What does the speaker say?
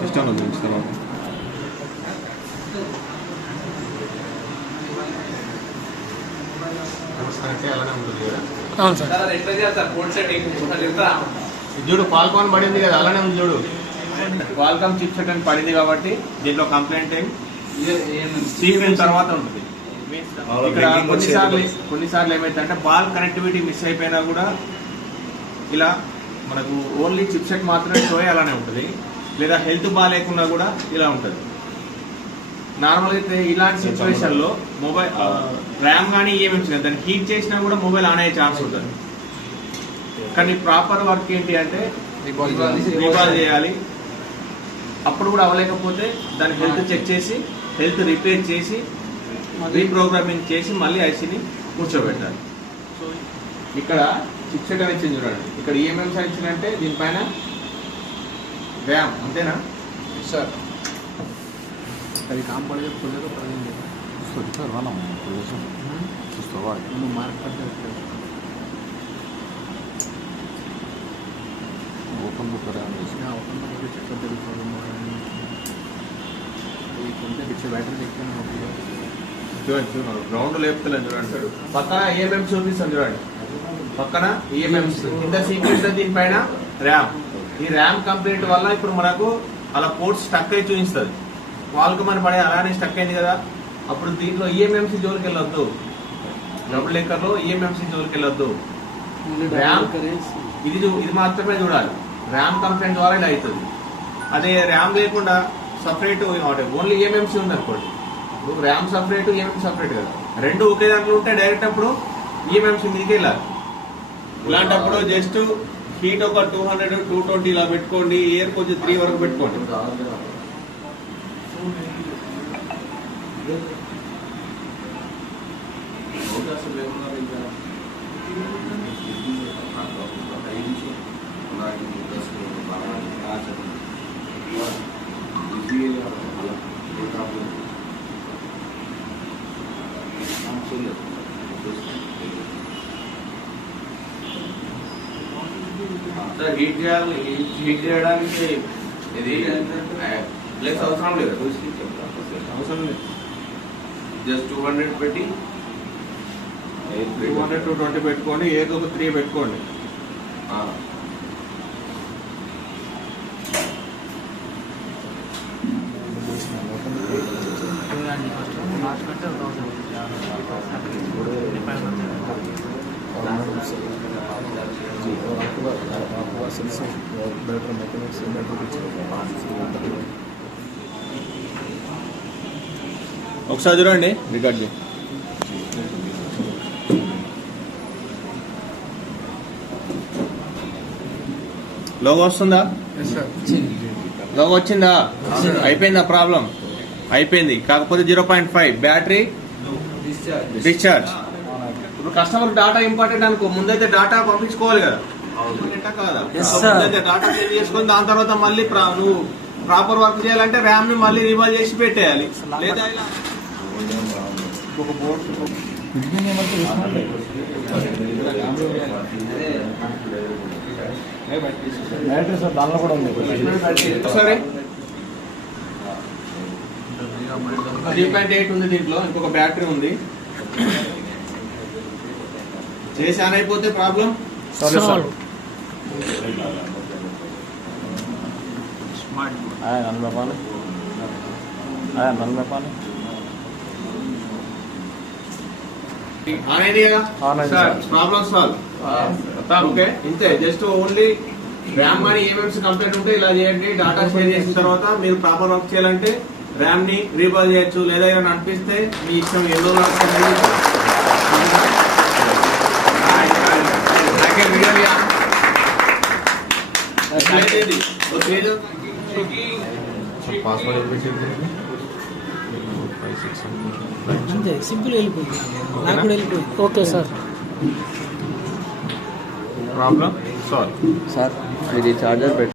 సిస్టంలో చూపిస్తాను. అవును సార్. చూడు క్వాల్కామ్ పడింది కదా, అలానే ఉంది చూడు. క్వాల్కామ్ చిప్ సెట్ అని పడింది కాబట్టి దీంట్లో కంప్లైంట్ ఏం సీక్వెన్స్ తర్వాత ఉంటుంది. ఇక్కడ కొన్నిసార్లు ఏమైందంటే బాల్ కనెక్టివిటీ మిస్ అయిపోయినా కూడా ఇలా మనకు ఓన్లీ చిప్ సెట్ మాత్రమే షో అలానే ఉంటుంది, లేదా హెల్త్ బాగాలేకున్నా కూడా ఇలా ఉంటుంది. నార్మల్గా అయితే ఇలాంటి సిచ్యువేషన్లో మొబైల్ ర్యామ్ కానీ ఏమేమి దాన్ని హీట్ చేసినా కూడా మొబైల్ ఆన్ అయ్యే ఛాన్స్ ఉంటుంది. కానీ ప్రాపర్ వర్క్ ఏంటి అంటే రీబాల్ చేయాలి. అప్పుడు కూడా అవ్వలేకపోతే దాని హెల్త్ చెక్ చేసి హెల్త్ రిపేర్ చేసి రీప్రోగ్రామింగ్ చేసి మళ్ళీ ఐసీని కూర్చోబెట్టాలి. సో ఇక్కడ చిప్ సెట్ అని ఇచ్చింది చూడండి. ఇక్కడ ఏమేమి సార్ ఇచ్చిందంటే దీనిపైన ర్యామ్ అంతేనా సార్? अभी काम पड़ गया खुले तो कर देंगे उसको दिखा वाला हूँ पोजीशन उसको वाला मार्क कर दे ओपन बुक करा इसमें ओपन बुक करके चेक कर दे प्रॉब्लम ये कौन से पीछे बैटरी देखते हैं చూడండి గ్రౌండ్ లేపుతలేదు చూడండి. పక్కన ఈఎంఎం చూపిస్తాను చూడండి. పక్కన ఈఎంఎం కింద సీక్రెట్ దీనిపైన ర్యామ్. ఈ ర్యామ్ కంప్లైంట్ వల్ల ఇప్పుడు మనకు అలా పోర్ట్స్ స్టక్ అయి చూపిస్తుంది. వాళ్ళకి మన పడే అలానే స్టక్ అయింది కదా. అప్పుడు దీంట్లో ఈఎంఎంసీ జోలికి వెళ్ళొద్దు, డబుల్ డెక్కర్లో ఈఎంఎంసీ జోలికి వెళ్ళొద్దు. ర్యామ్ ఇది మాత్రమే చూడాలి. ర్యామ్ కంప్లైంట్ ద్వారా ఇలా అవుతుంది. అదే ర్యామ్ లేకుండా సపరేట్ ఓన్లీ ఈఎంఎంసీ ఉంది అనుకోండి, ర్యామ్ సపరేట్ ఈఎంఎం సపరేట్ కదా, రెండు ఒకే దాంట్లో ఉంటే డైరెక్ట్ అప్పుడు ఈఎంఎంసీ మీదకి వెళ్ళాలి. ఇలాంటప్పుడు జస్ట్ హీట్ ఒక 200 220 ఇలా పెట్టుకోండి, ఎయిర్ కొంచెం 3 వరకు పెట్టుకోండి. సార్ హీట్ చేయడానికి ఇది ప్లేస్ అవసరం లేదు, అవసరం లేదు. జస్ట్ 200 పెట్టి 200 220 పెట్టుకోండి, ఏదో ఒక 3 పెట్టుకోండి. ఒకసారి చూడండి రికార్డ్ లోగో వస్తుందా? లోగో వచ్చిందా? అయిపోయిందా? ప్రాబ్లం అయిపోయింది. కాకపోతే 0.5 బ్యాటరీ డిశ్చార్జ్. ఇప్పుడు కస్టమర్ డాటా ఇంపార్టెంట్ అనుకో, ముందైతే డాటా పంపించుకోవాలి కదా, కాదా? ముందైతే డాటా సేవ్ చేసుకొని దాని తర్వాత మళ్ళీ నువ్వు ప్రాపర్ వర్క్ చేయాలంటే ర్యామ్ ని మళ్ళీ రివాల్వ్ చేసి పెట్టేయాలి. లేదా బ్యాటరీ సార్ దానిలో కూడా ఉంది. సరే 3.8 ఉంది దీంట్లో, ఇంకొక బ్యాటరీ ఉంది. చేసి ఆన్ అయిపోతే ప్రాబ్లం సాల్వ్. నన్ను చెప్పాలి, ఆన్ అయింది కదా సార్, ప్రాబ్లం సాల్వ్. ఓకే ఇంతే. జస్ట్ ఓన్లీ ర్యామ్ కానీ ఏమేమి కంప్లైంట్ ఉంటే ఇలా చేయండి. డాటా షేర్ చేసిన తర్వాత మీరు ప్రాపర్ వర్క్ చేయాలంటే ర్యామ్ ని రీబాల్ చేయొచ్చు, లేదా ఏమైనా అనిపిస్తే మీ ఇష్టం ఎన్నో అంతే సింపుల్ వెళ్ళిపోయింది, నాకు కూడా వెళ్ళిపోయింది. Okay sir, problem solve. Sir ఇది చార్జర్ పెట్టి